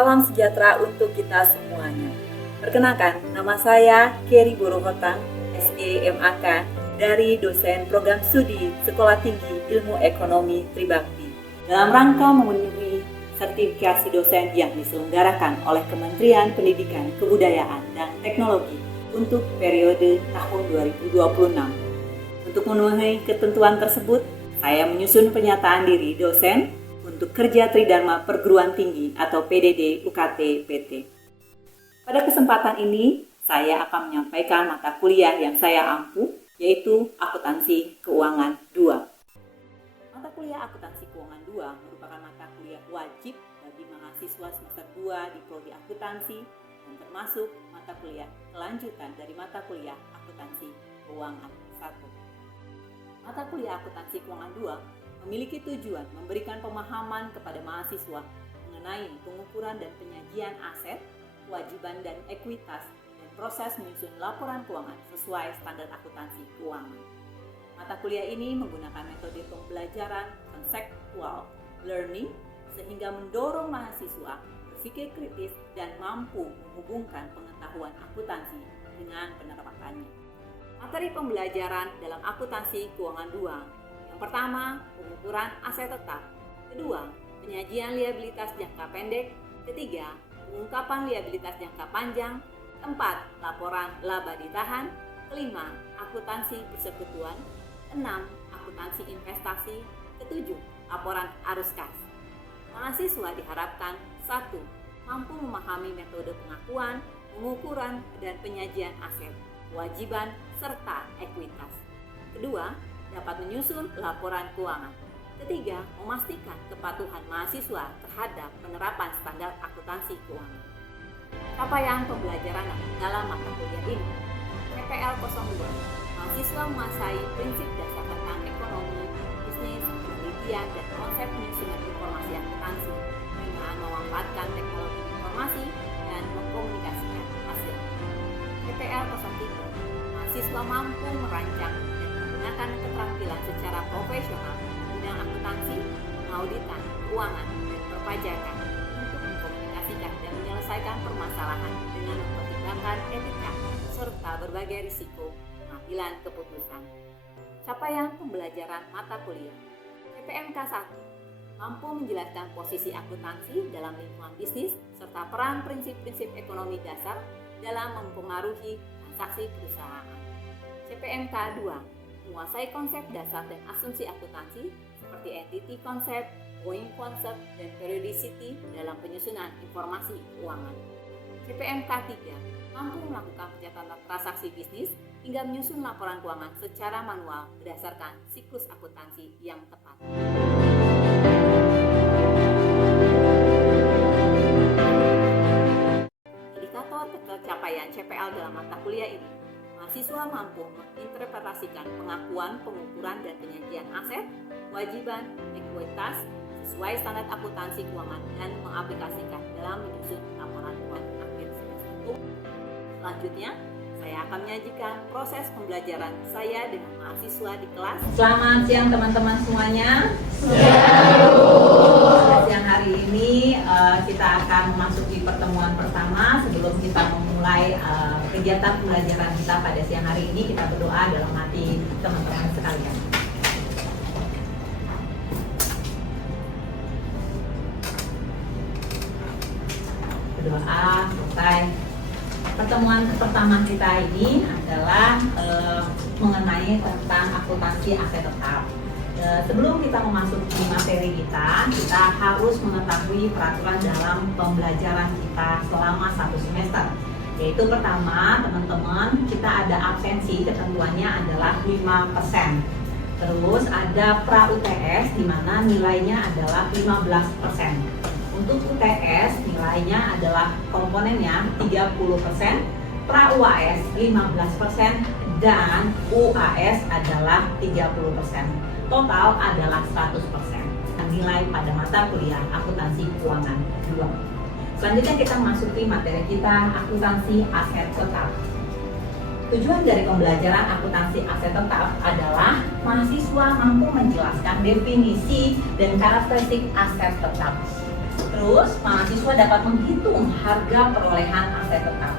salam sejahtera untuk kita semuanya. Perkenalkan, nama saya Kerry Borohotang, SEMAK, dari dosen program studi Sekolah Tinggi Ilmu Ekonomi Tribakti. Dalam rangka memenuhi sertifikasi dosen yang diselenggarakan oleh Kementerian Pendidikan, Kebudayaan, dan Teknologi untuk periode tahun 2026. Untuk memenuhi ketentuan tersebut, saya menyusun pernyataan diri dosen untuk kerja Tridharma Perguruan Tinggi atau PDD UKT PT. Pada kesempatan ini, saya akan menyampaikan mata kuliah yang saya ampu, yaitu Akuntansi Keuangan 2. Mata kuliah Akuntansi Keuangan 2 merupakan mata kuliah wajib bagi mahasiswa semester 2 di Prodi Akuntansi dan termasuk mata kuliah kelanjutan dari mata kuliah Akuntansi Keuangan 1. Mata kuliah Akuntansi Keuangan 2 memiliki tujuan memberikan pemahaman kepada mahasiswa mengenai pengukuran dan penyajian aset, kewajiban dan ekuitas, dan proses menyusun laporan keuangan sesuai standar akuntansi keuangan. Mata kuliah ini menggunakan metode pembelajaran conceptual learning sehingga mendorong mahasiswa berpikir kritis dan mampu menghubungkan pengetahuan akuntansi dengan penerapannya. Materi pembelajaran dalam Akuntansi Keuangan 2. Yang pertama, pengukuran aset tetap. Kedua, penyajian liabilitas jangka pendek. Ketiga, pengungkapan liabilitas jangka panjang. Keempat, laporan laba ditahan. Kelima, akuntansi persekutuan. 6, akuntansi investasi. Ketujuh, laporan arus kas. Mahasiswa diharapkan 1. Mampu memahami metode pengakuan, pengukuran, dan penyajian aset, kewajiban, serta ekuitas. Kedua, dapat menyusun laporan keuangan. Ketiga, memastikan kepatuhan mahasiswa terhadap penerapan standar akuntansi keuangan. Capaian pembelajaran dalam mata kuliah ini. PPL 02, mahasiswa menguasai prinsip dasar tentang ekonomi, bisnis, penelitian, dan konsep penyusunan informasi akuntansi dengan memanfaatkan teknologi informasi dan mengkomunikasikan hasil. PPL 03, mahasiswa mampu merancang menggunakan keterampilan secara profesional bidang akuntansi, auditan, keuangan, dan perpajakan untuk mengkomunikasikan dan menyelesaikan permasalahan dengan mempertimbangkan etika serta berbagai risiko pengambilan keputusan. Capaian pembelajaran mata kuliah. PPMK 1 mampu menjelaskan posisi akuntansi dalam lingkungan bisnis serta peran prinsip-prinsip ekonomi dasar dalam mempengaruhi transaksi perusahaan. CPMK 2 menguasai konsep dasar dan asumsi akuntansi seperti entity concept, going concept, dan periodicity dalam penyusunan informasi keuangan. CPMK 3 mampu melakukan pencatatan transaksi bisnis hingga menyusun laporan keuangan secara manual berdasarkan siklus akuntansi yang tepat. Indikator pencapaian CPL dalam mata kuliah ini. Mahasiswa mampu menginterpretasikan pengakuan, pengukuran, dan penyajian aset, kewajiban, ekuitas sesuai standar akuntansi keuangan dan mengaplikasikan dalam menyusun laporan keuangan akhir semester 1. Selanjutnya, saya akan menyajikan proses pembelajaran saya dengan mahasiswa di kelas. Selamat siang teman-teman semuanya. Pada siang hari ini kita akan memasuki pertemuan pertama. Sebelum kita memulai kegiatan pembelajaran kita pada siang hari ini, kita berdoa dalam hati teman-teman sekalian. Berdoa selesai. Pertemuan pertama kita ini adalah mengenai tentang akuntansi aset tetap. Sebelum kita memasuki materi kita harus mengetahui peraturan dalam pembelajaran kita selama 1 semester. Yaitu pertama, teman-teman, kita ada absensi, ketentuannya adalah 5%. Terus ada pra-UTS di mana nilainya adalah 15%. Untuk UTS nilainya adalah komponennya 30%, pra-UAS 15%, dan UAS adalah 30%. Total adalah 100%. Nilai pada mata kuliah Akuntansi Keuangan 2. Selanjutnya kita masuki materi kita, akuntansi aset tetap. Tujuan dari pembelajaran akuntansi aset tetap adalah mahasiswa mampu menjelaskan definisi dan karakteristik aset tetap. Terus mahasiswa dapat menghitung harga perolehan aset tetap.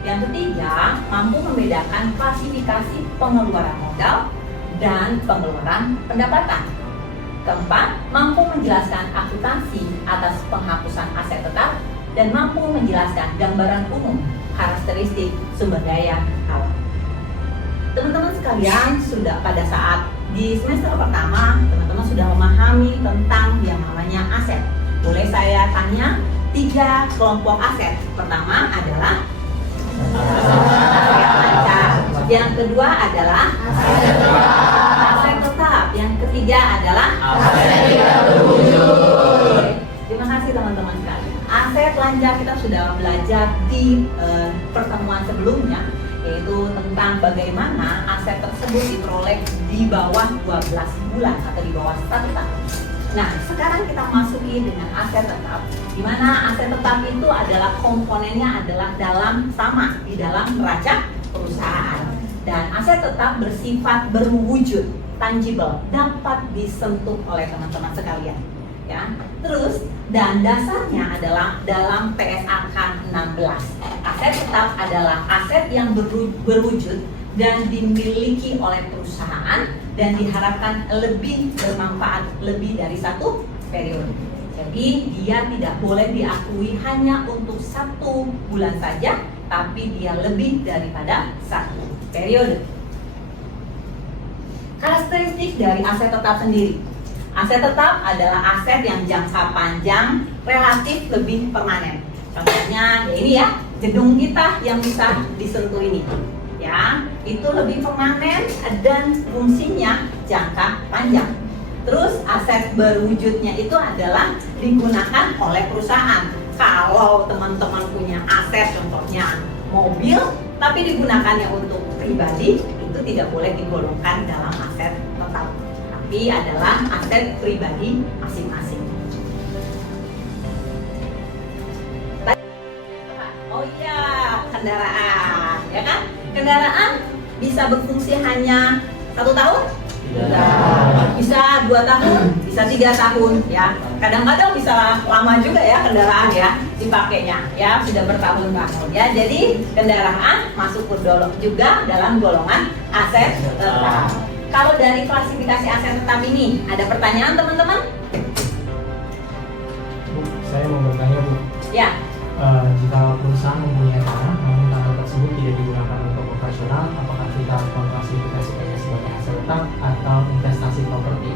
Yang ketiga, mampu membedakan klasifikasi pengeluaran modal dan pengeluaran pendapatan. Keempat, mampu menjelaskan akuntansi atas penghapusan aset tetap dan mampu menjelaskan gambaran umum karakteristik sumber daya alam. Teman-teman sekalian, sudah pada saat di semester pertama, teman-teman sudah memahami tentang yang namanya aset. Boleh saya tanya 3 kelompok aset. Pertama adalah aset lancar. Yang kedua adalah aset tetap. Yang ketiga adalah aset tidak berwujud. Terima kasih teman-teman sekalian. Aset lancar kita sudah belajar di pertemuan sebelumnya, yaitu tentang bagaimana aset tersebut diperoleh di bawah 12 bulan atau di bawah 1 tahun. Nah, sekarang kita masuki dengan aset tetap, di mana aset tetap itu adalah komponennya adalah di dalam neraca perusahaan. Dan aset tetap bersifat berwujud, tangible, dapat disentuh oleh teman-teman sekalian. Ya. Terus, dan dasarnya adalah dalam PSAK 16. Aset tetap adalah aset yang berwujud dan dimiliki oleh perusahaan dan diharapkan lebih bermanfaat lebih dari 1 periode. Jadi dia tidak boleh diakui hanya untuk 1 bulan saja, tapi dia lebih daripada 1 periode. Karakteristik dari aset tetap sendiri. Aset tetap adalah aset yang jangka panjang relatif lebih permanen. Contohnya ini ya, gedung kita yang bisa disentuh ini. Ya, itu lebih permanen dan fungsinya jangka panjang. Terus aset berwujudnya itu adalah digunakan oleh perusahaan. Kalau teman-teman punya aset contohnya mobil tapi digunakannya untuk pribadi, itu tidak boleh digolongkan dalam aset tetap, tapi adalah aset pribadi masing-masing. Oh iya, kendaraan, ya kan? Kendaraan bisa berfungsi hanya 1 tahun? Tidak. Bisa 2 tahun, bisa 3 tahun, ya. Kadang-kadang bisa lama juga ya kendaraan ya dipakainya, ya sudah bertahun-tahun ya. Jadi kendaraan masuk juga dalam golongan aset tetap. Kalau dari klasifikasi aset tetap ini ada pertanyaan teman-teman? Bu, saya mau bertanya Bu. Ya. Jika perusahaan mempunyai tanah, namun tanah tersebut tidak digunakan untuk operasional, apakah kita harus mengklasifikasikannya sebagai aset tetap atau investasi properti?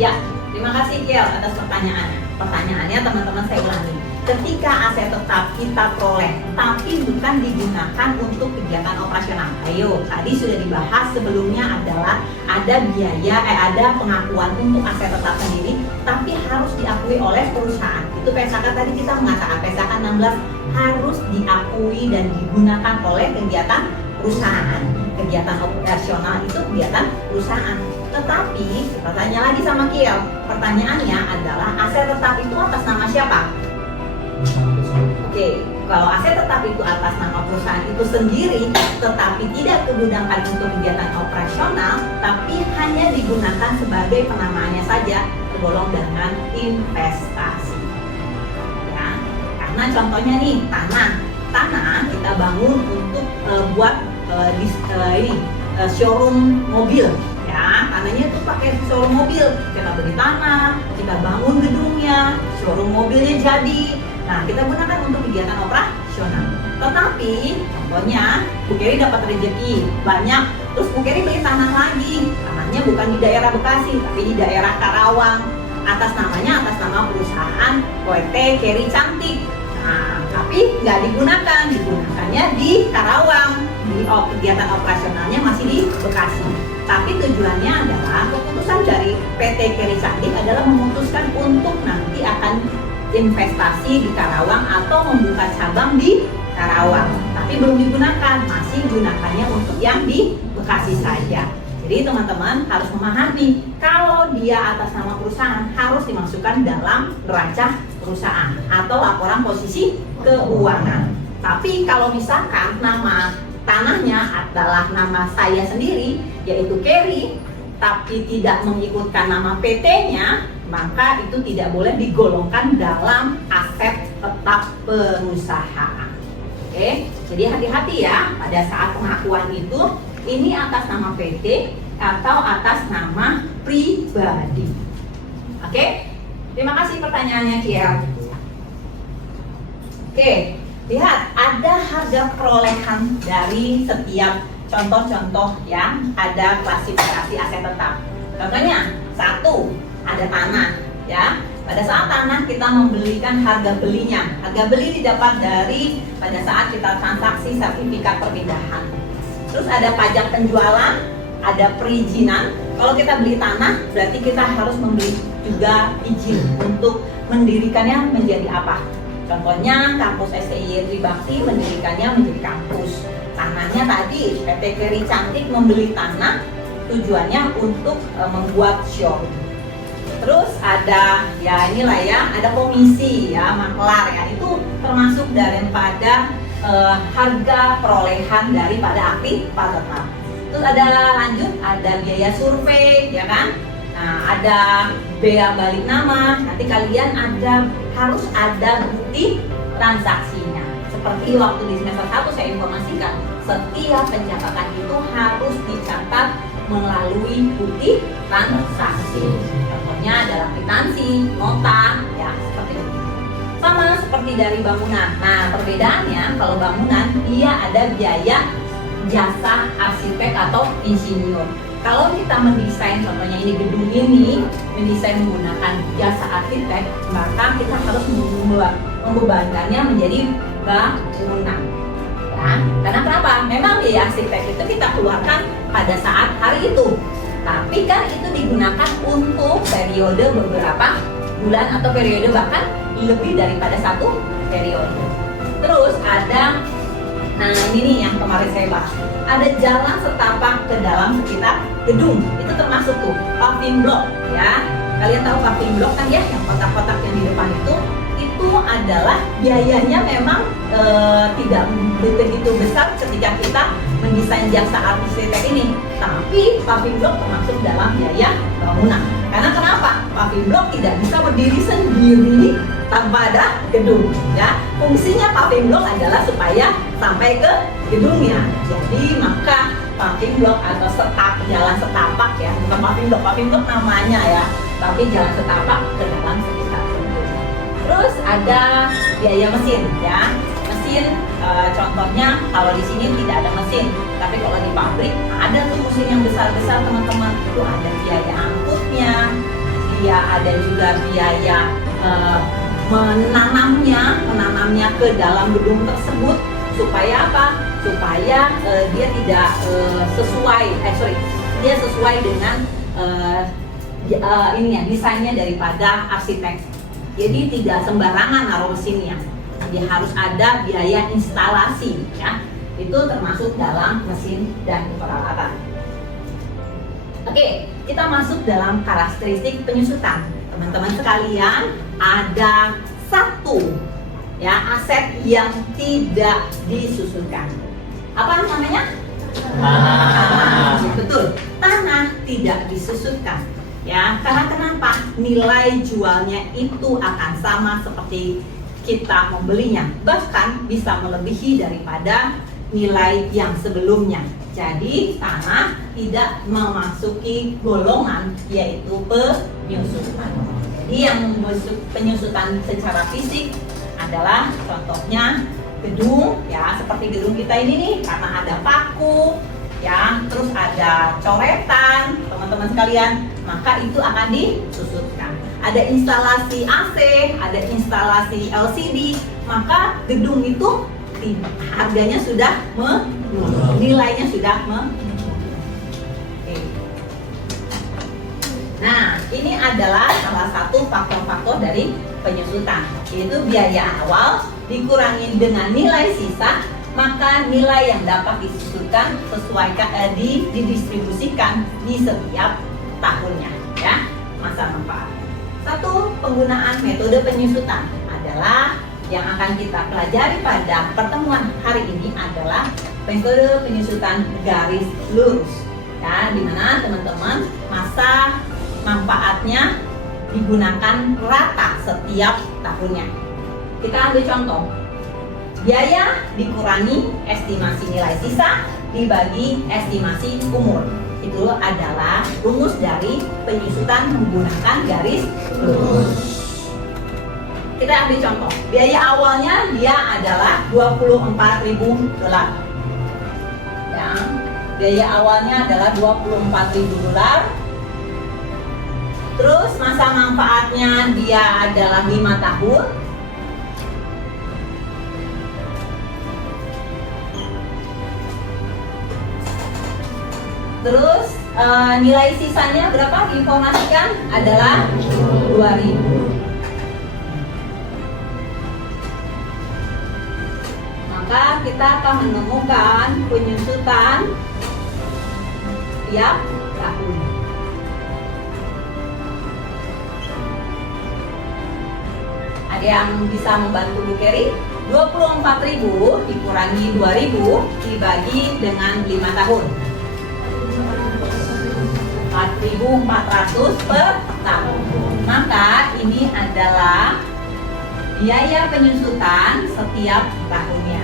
Ya, terima kasih Kiel atas pertanyaannya. Pertanyaannya teman-teman saya ulangi. Ketika aset tetap kita peroleh, tapi bukan digunakan untuk kegiatan operasional. Ayo, tadi sudah dibahas sebelumnya adalah ada biaya, ada pengakuan untuk aset tetap sendiri, tapi harus diakui oleh perusahaan. Itu PSAK tadi kita mengatakan PSAK 16 harus diakui dan digunakan oleh kegiatan perusahaan. Kegiatan operasional itu kegiatan perusahaan. Tetapi kita tanya lagi sama Kiel, pertanyaannya adalah aset tetap itu atas nama siapa? Oke, kalau aset tetap itu atas nama perusahaan itu sendiri, tetapi tidak digunakan untuk kegiatan operasional, tapi hanya digunakan sebagai penamaannya saja, tergolong dengan investasi. Ya, karena contohnya nih tanah kita bangun untuk buat showroom mobil. Ya, tanahnya itu pakai showroom mobil. Kita beli tanah, kita bangun gedungnya, showroom mobilnya jadi. Nah, kita gunakan untuk kegiatan operasional. Tetapi, contohnya, Bu Keri dapat rezeki banyak, terus Bu Keri beli tanah lagi. Tanahnya bukan di daerah Bekasi, tapi di daerah Karawang. Atas nama perusahaan PT Keri Cantik. Nah, tapi nggak digunakannya di Karawang. Di kegiatan operasionalnya masih di Bekasi. Tapi tujuannya adalah keputusan dari PT Keri Cantik adalah memutuskan untuk nanti akan investasi di Karawang atau membuka cabang di Karawang, tapi belum digunakan, masih gunakannya untuk yang di Bekasi saja. Jadi teman-teman harus memahami kalau dia atas nama perusahaan harus dimasukkan dalam neraca perusahaan atau laporan posisi keuangan. Tapi kalau misalkan nama tanahnya adalah nama saya sendiri, yaitu Keri, tapi tidak mengikutkan nama PT-nya, maka itu tidak boleh digolongkan dalam aset tetap perusahaan. Oke, jadi hati-hati ya pada saat pengakuan itu, ini atas nama PT atau atas nama pribadi. Oke, terima kasih pertanyaannya Kiel. Oke, lihat ada harga perolehan dari setiap contoh-contoh yang ada klasifikasi aset tetap. Contohnya, satu, ada tanah ya. Pada saat tanah kita membelikan harga belinya. Harga beli didapat dari pada saat kita transaksi sertifikat perpindahan. Terus ada pajak penjualan, ada perizinan. Kalau kita beli tanah, berarti kita harus membeli juga izin untuk mendirikannya menjadi apa. Contohnya kampus STI Tribakti mendirikannya menjadi kampus. Tanahnya tadi PT Keri Cantik membeli tanah tujuannya untuk membuat showroom. Terus ada ya inilah ya, ada komisi ya, maklar ya, itu termasuk daripada harga perolehan daripada aktif tetap. Terus ada lanjut, ada biaya survei ya kan. Nah, ada bea balik nama. Nanti kalian harus ada bukti transaksinya. Seperti waktu di semester 1 saya informasikan, setiap pencatatan itu harus dicatat melalui bukti transaksi. Contohnya adalah kwitansi, nota, ya seperti itu. Sama seperti dari bangunan. Nah, perbedaannya kalau bangunan dia ada biaya jasa arsitek atau insinyur. Kalau kita mendesain, contohnya ini gedung ini, mendesain menggunakan jasa arsitek, maka kita harus membebankannya menjadi bangunan. Ya, karena kenapa? Memang biaya arsitek itu kita keluarkan pada saat hari itu, tapi kan itu digunakan untuk periode beberapa bulan atau periode bahkan lebih daripada satu periode. Terus ada, nah ini nih yang kemarin saya bahas, ada jalan setapak ke dalam sekitar gedung, itu termasuk tuh paving block ya. Kalian tahu paving block kan ya, yang kotak-kotak yang di depan itu adalah biayanya memang tidak begitu besar ketika kita mendesain jasa arsitek ini, tapi paving block termasuk dalam biaya bangunan. Karena kenapa? Paving block tidak bisa berdiri sendiri tanpa ada gedung ya. Fungsinya paving block adalah supaya sampai ke gedungnya. Jadi maka paving block atau jalan setapak ya, bukan paving block namanya ya, tapi jalan setapak ke dalam sekitar gedung. Terus ada biaya mesin ya. Mesin contohnya kalau di sini tidak ada mesin, tapi kalau di pabrik ada tuh mesin yang besar-besar teman-teman. Itu ada biaya angkutnya, dia ada juga biaya menanamnya ke dalam gedung tersebut supaya apa? Supaya dia tidak dia sesuai dengan desainnya daripada arsitek. Jadi tidak sembarangan naruh mesinnya. Jadi harus ada biaya instalasi ya. Itu termasuk dalam mesin dan peralatan. Oke, kita masuk dalam karakteristik penyusutan. Teman-teman sekalian, ada satu ya aset yang tidak disusunkan. Apa namanya? Tanah. Betul, tanah tidak disusunkan. Ya, karena kenapa? Nilai jualnya itu akan sama seperti kita membelinya, bahkan bisa melebihi daripada nilai yang sebelumnya. Jadi tanah tidak memasuki golongan yaitu penyusutan. Jadi yang penyusutan secara fisik adalah contohnya gedung ya, seperti gedung kita ini nih, karena ada paku ya, terus ada coretan teman-teman sekalian, maka itu akan disusutkan. Ada instalasi AC, ada instalasi LCD, maka gedung itu harganya sudah nilainya sudah Nah, ini adalah salah satu faktor-faktor dari penyusutan, yaitu biaya awal dikurangi dengan nilai sisa, maka nilai yang dapat disusutkan didistribusikan di setiap tahunnya ya, masa manfaat. Satu, penggunaan metode penyusutan adalah yang akan kita pelajari pada pertemuan hari ini adalah metode penyusutan garis lurus. Ya, di mana teman-teman masa manfaatnya digunakan rata setiap tahunnya. Kita ambil contoh. Biaya dikurangi estimasi nilai sisa dibagi estimasi umur. Itu adalah rumus dari penyusutan menggunakan garis lurus. Kita ambil contoh. Biaya awalnya dia adalah $24.000. Ya, biaya awalnya adalah $24.000. Terus masa manfaatnya dia adalah 5 tahun. Terus nilai sisanya berapa diinformasikan adalah 2.000. Maka kita akan menemukan penyusutan tiap tahun. Ada yang bisa membantu Bu Keri? 24.000 dikurangi 2.000 dibagi dengan 5 tahun. 4.400 per tahun. Maka ini adalah biaya penyusutan setiap tahunnya.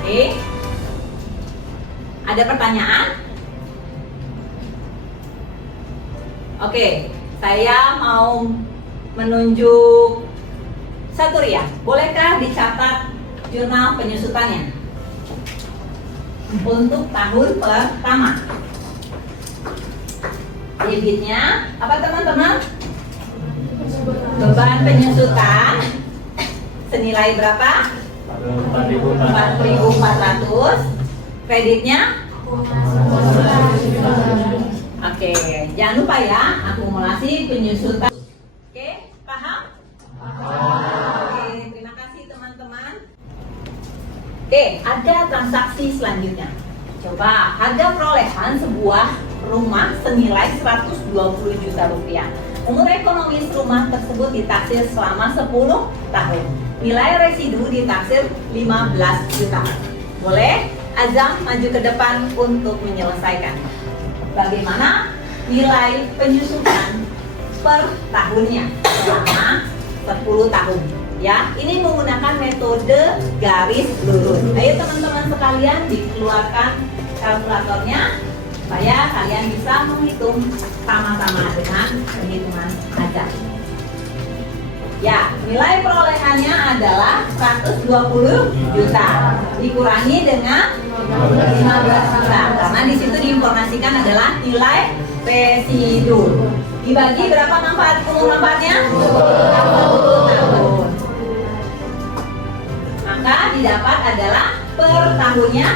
Oke. Ada pertanyaan? Oke, saya mau menunjuk Saturia. Bolehkah dicatat jurnal penyusutannya untuk tahun pertama? Debitnya apa teman-teman? Beban penyusutan senilai berapa? 4.400. Kreditnya? Oke, jangan lupa ya, akumulasi penyusutan. Oke, paham? Oke, terima kasih teman-teman. Oke, ada transaksi selanjutnya. Coba, harga perolehan sebuah rumah senilai 120 juta rupiah. Umur ekonomis rumah tersebut ditaksir selama 10 tahun. Nilai residu ditaksir 15 juta. Boleh? Azam maju ke depan untuk menyelesaikan. Bagaimana nilai penyusutan per tahunnya selama 10 tahun? Ya, ini menggunakan metode garis lurus. Ayo teman-teman sekalian dikeluarkan kalkulatornya supaya kalian bisa menghitung sama-sama dengan perhitungan Azam. Ya, nilai perolehannya adalah 120 juta dikurangi dengan 15 juta karena di situ diinformasikan adalah nilai residu. Dibagi berapa manfaatnya? 10 tahun. Maka didapat adalah per tahunnya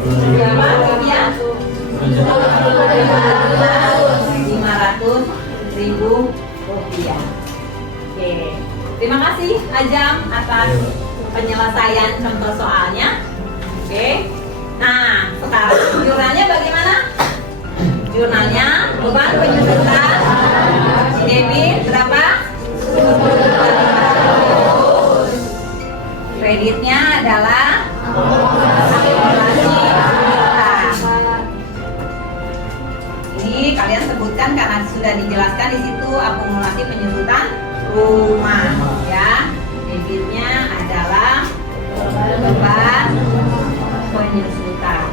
berapa rupiah? 500.000 rupiah. Oke, terima kasih Ajam atas penyelesaian contoh soalnya. Oke, nah sekarang jurnalnya bagaimana? Jurnalnya beban penyusutan debit berapa? 10.500. Kreditnya adalah ini kalian sebutkan karena sudah dijelaskan di situ akumulasi penyusutan rumah ya. Debitnya adalah beban penyusutan.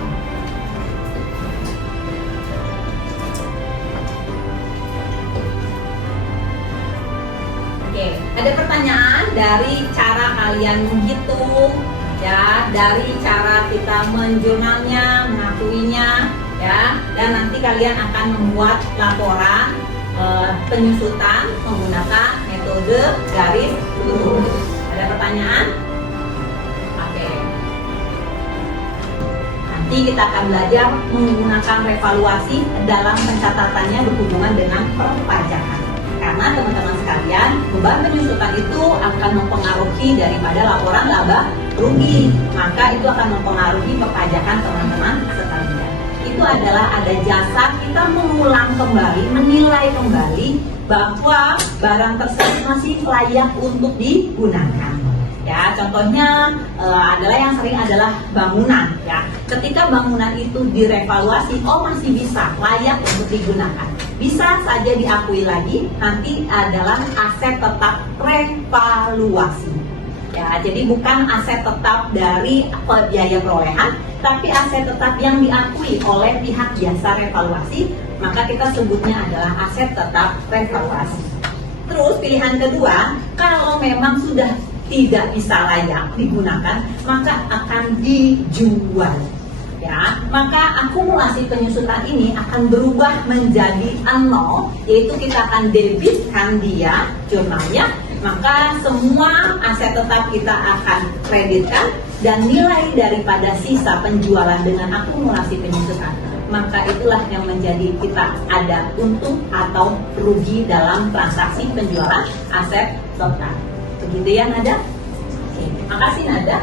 Oke, ada pertanyaan dari cara kalian menghitung ya, dari cara kita menjurnalnya, mengakuinya ya, dan nanti kalian akan membuat laporan penyusutan menggunakan metode garis lurus. Ada pertanyaan? Oke. Nanti kita akan belajar menggunakan revaluasi dalam pencatatannya berhubungan dengan perpajakan. Karena teman-teman sekalian, beban penyusutan itu akan mempengaruhi daripada laporan laba rugi. Maka itu akan mempengaruhi perpajakan teman-teman sekalian. Itu adalah ada jasa kita mengulang kembali, menilai kembali bahwa barang tersebut masih layak untuk digunakan. Ya, contohnya adalah yang sering adalah bangunan. Ya, ketika bangunan itu direvaluasi, oh masih bisa layak untuk digunakan, bisa saja diakui lagi nanti adalah aset tetap revaluasi. Ya, jadi bukan aset tetap dari biaya perolehan, tapi aset tetap yang diakui oleh pihak jasa revaluasi, maka kita sebutnya adalah aset tetap revaluasi. Terus pilihan kedua, kalau memang sudah tidak bisa layak digunakan, maka akan dijual. Ya, maka akumulasi penyusutan ini akan berubah menjadi 0, yaitu kita akan debitkan dia jurnalnya, maka semua aset tetap kita akan kreditkan dan nilai daripada sisa penjualan dengan akumulasi penyusutan, maka itulah yang menjadi kita ada untung atau rugi dalam transaksi penjualan aset tetap. Begitu ya Nada? Oke, makasih Nada.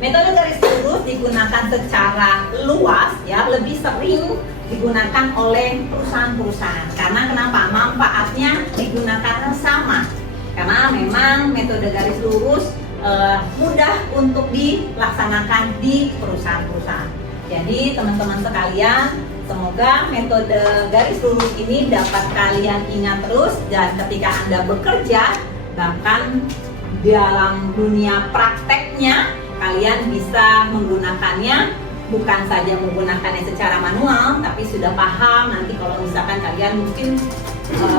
Metode garis lurus digunakan secara luas, ya, lebih sering digunakan oleh perusahaan-perusahaan. Karena kenapa? Manfaatnya digunakan sama. Karena memang metode garis lurus mudah untuk dilaksanakan di perusahaan-perusahaan. Jadi teman-teman sekalian, semoga metode garis lurus ini dapat kalian ingat terus, dan ketika Anda bekerja, bahkan dalam dunia prakteknya, kalian bisa menggunakannya, bukan saja menggunakannya secara manual, tapi sudah paham nanti kalau misalkan kalian mungkin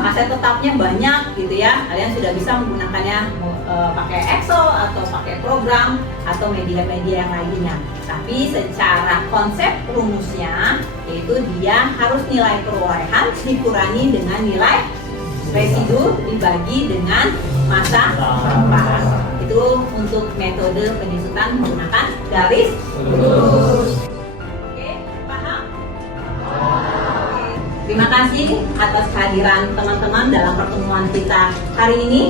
aset tetapnya banyak gitu ya, kalian sudah bisa menggunakannya pakai Excel atau pakai program atau media-media yang lainnya. Tapi secara konsep rumusnya, yaitu dia harus nilai perolehan dikurangi dengan nilai residu dibagi dengan masa depan. Itu untuk metode penyusutan menggunakan garis lurus. Oke, paham? Oke. Terima kasih atas kehadiran teman-teman dalam pertemuan kita hari ini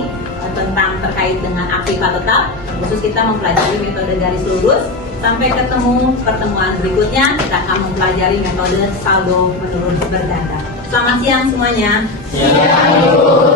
tentang terkait dengan aktiva tetap, khusus kita mempelajari metode garis lurus. Sampai ketemu pertemuan berikutnya, kita akan mempelajari metode saldo menurun berganda. Selamat siang semuanya. Siang.